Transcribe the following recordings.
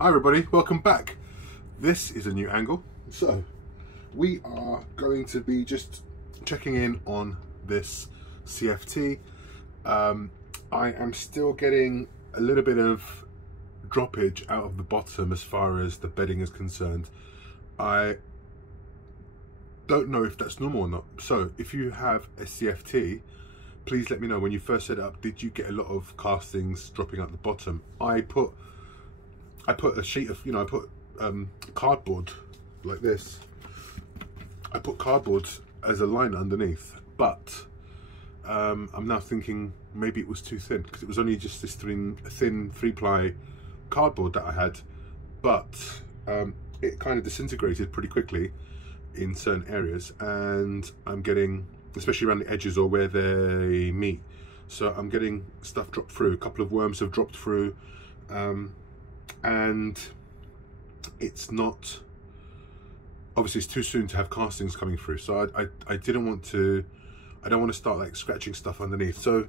Hi everybody, welcome back. This is a new angle. So we are going to be just checking in on this CFT. I am still getting a little bit of droppage out of the bottom as far as the bedding is concerned. I don't know if that's normal or not. So if you have a CFT, please let me know when you first set it up, did you get a lot of castings dropping out the bottom? I put a sheet of, I put cardboard like this. I put cardboard as a line underneath, but I'm now thinking maybe it was too thin because it was only just this thin 3-ply cardboard that I had, but it kind of disintegrated pretty quickly in certain areas, and I'm getting, especially around the edges or where they meet, so I'm getting stuff dropped through. A couple of worms have dropped through, and it's not, obviously it's too soon to have castings coming through, so I don't want to start like scratching stuff underneath. So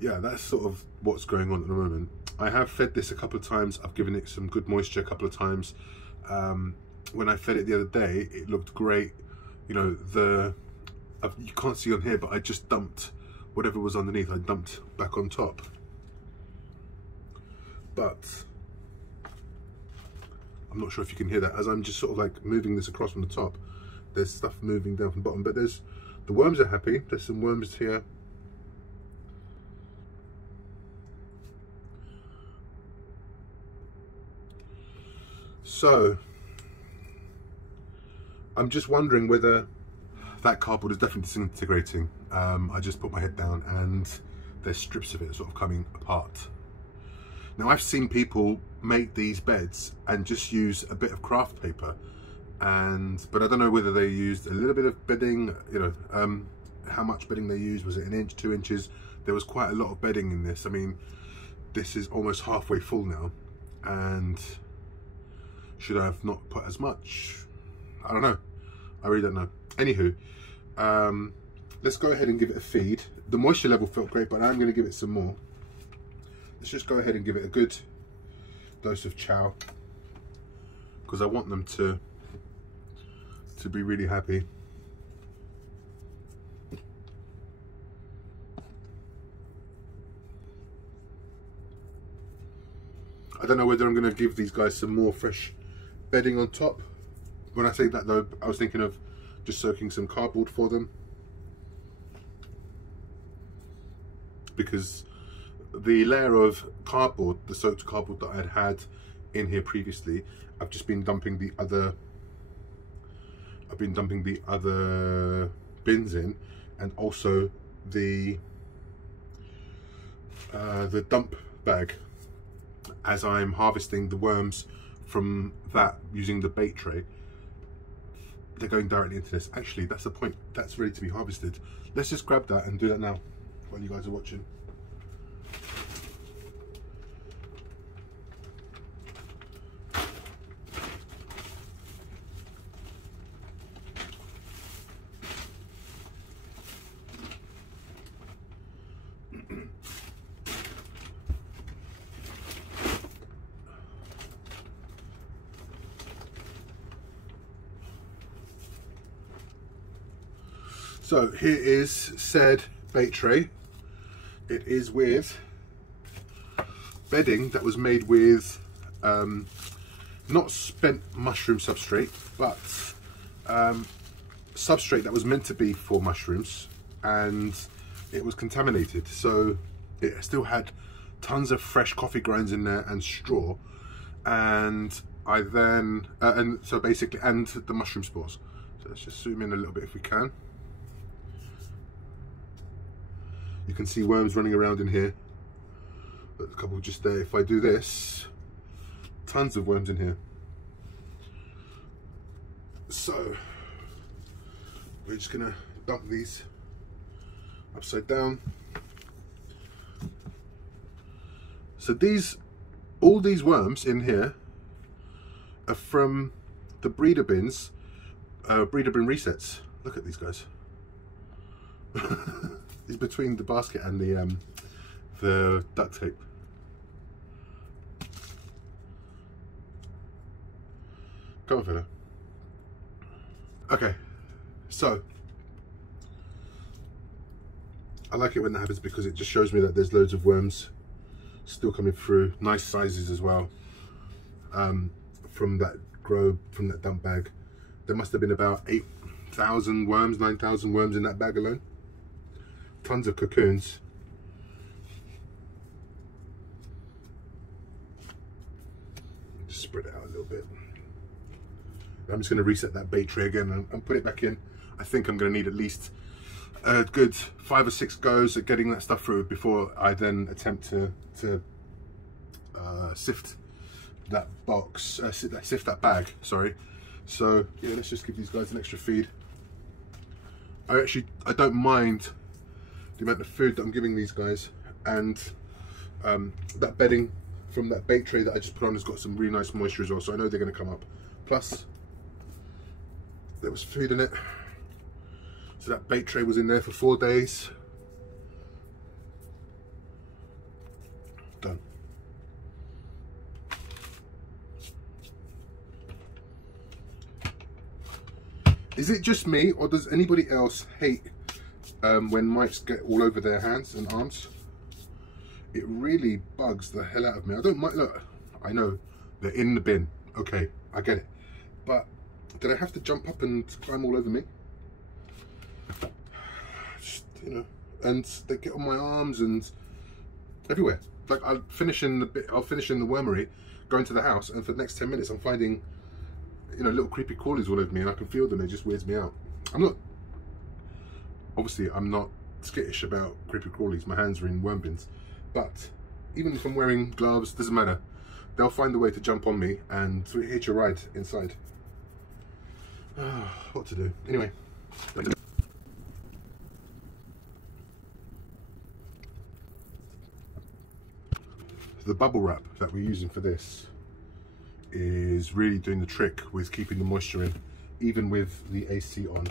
yeah, that's sort of what's going on at the moment. I have fed this a couple of times. I've given it some good moisture a couple of times. When I fed it the other day, it looked great. You can't see on here, but I just dumped whatever was underneath, I dumped back on top. But I'm not sure if you can hear that as I'm just sort of like moving this across from the top. There's stuff moving down from the bottom, but the worms are happy. There's some worms here. So I'm just wondering whether that cardboard is definitely disintegrating. I just put my head down and there's strips of it sort of coming apart. Now I've seen people make these beds and just use a bit of craft paper, but I don't know whether they used a little bit of bedding, how much bedding they used. Was it 1 inch, 2 inches? There was quite a lot of bedding in this. I mean, this is almost halfway full now, and should I have not put as much? I don't know. I really don't know. Anywho, let's go ahead and give it a feed. The moisture level felt great, but I'm going to give it some more. Let's just go ahead and give it a good dose of chow, because I want them to be really happy. I don't know whether I'm going to give these guys some more fresh bedding on top. When I say that though, I was thinking of just soaking some cardboard for them, because the layer of cardboard, the soaked cardboard that I had in here previously, I've just been dumping the other bins in, and also the dump bag, as I'm harvesting the worms from that using the bait tray. They're going directly into this. Actually, that's the point. That's ready to be harvested. Let's just grab that and do that now while you guys are watching. So here is said bait tray. It is with bedding that was made with not spent mushroom substrate, but substrate that was meant to be for mushrooms, and it was contaminated. So it still had tons of fresh coffee grinds in there and straw, and I then and the mushroom spores. So let's just zoom in a little bit if we can. You can see worms running around in here. But a couple just there. If I do this, tons of worms in here. So we're just gonna dump these upside down. So all these worms in here are from the breeder bins, breeder bin resets. Look at these guys. It's between the basket and the duct tape. Come on, fella. Okay, so I like it when that happens because it just shows me that there's loads of worms still coming through. Nice sizes as well. From that dump bag, there must have been about 8,000 worms, 9,000 worms in that bag alone. Tons of cocoons. Just spread it out a little bit. I'm just going to reset that bait tray again and put it back in. I think I'm going to need at least a good 5 or 6 goes at getting that stuff through before I then attempt to sift that box, sift that bag, sorry. So yeah, let's just give these guys an extra feed. I don't mind the amount of food that I'm giving these guys, and that bedding from that bait tray that I just put on has got some really nice moisture as well, so I know they're going to come up. Plus there was food in it, so that bait tray was in there for 4 days. Done. Is it just me, or does anybody else hate when mites get all over their hands and arms? It really bugs the hell out of me. I don't mind, look, I know they're in the bin, okay, I get it, but did I have to jump up and climb all over me? Just, you know, and they get on my arms and everywhere. Like I'll finish in the wormery, go into the house, and for the next 10 minutes I'm finding, you know, little creepy crawlies all over me, and I can feel them. It just weirds me out. Obviously I'm not skittish about creepy crawlies. My hands are in worm bins, but even if I'm wearing gloves, doesn't matter. They'll find a way to jump on me and hitch a ride inside. What to do? Anyway. The bubble wrap that we're using for this is really doing the trick with keeping the moisture in, even with the AC on.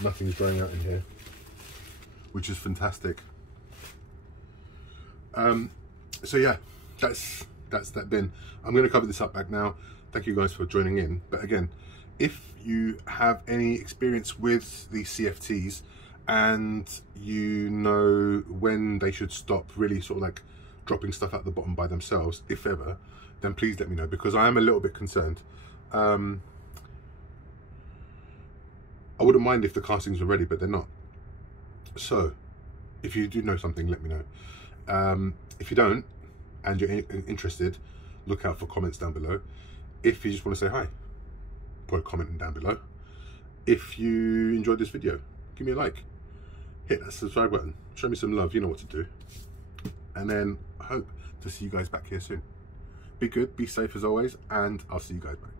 Nothing's drying out in here, which is fantastic. So yeah, that's that bin. I'm going to cover this up back now. Thank you guys for joining in. But again, if you have any experience with the CFTs and you know when they should stop really sort of like dropping stuff at the bottom by themselves, if ever, then please let me know, because I am a little bit concerned. I wouldn't mind if the castings were ready, but they're not. So if you do know something, let me know. If you don't and you're interested, look out for comments down below. If you just want to say hi, put a comment down below. If you enjoyed this video, give me a like, hit that subscribe button, show me some love, you know what to do. And then I hope to see you guys back here soon. Be good, be safe as always, and I'll see you guys back.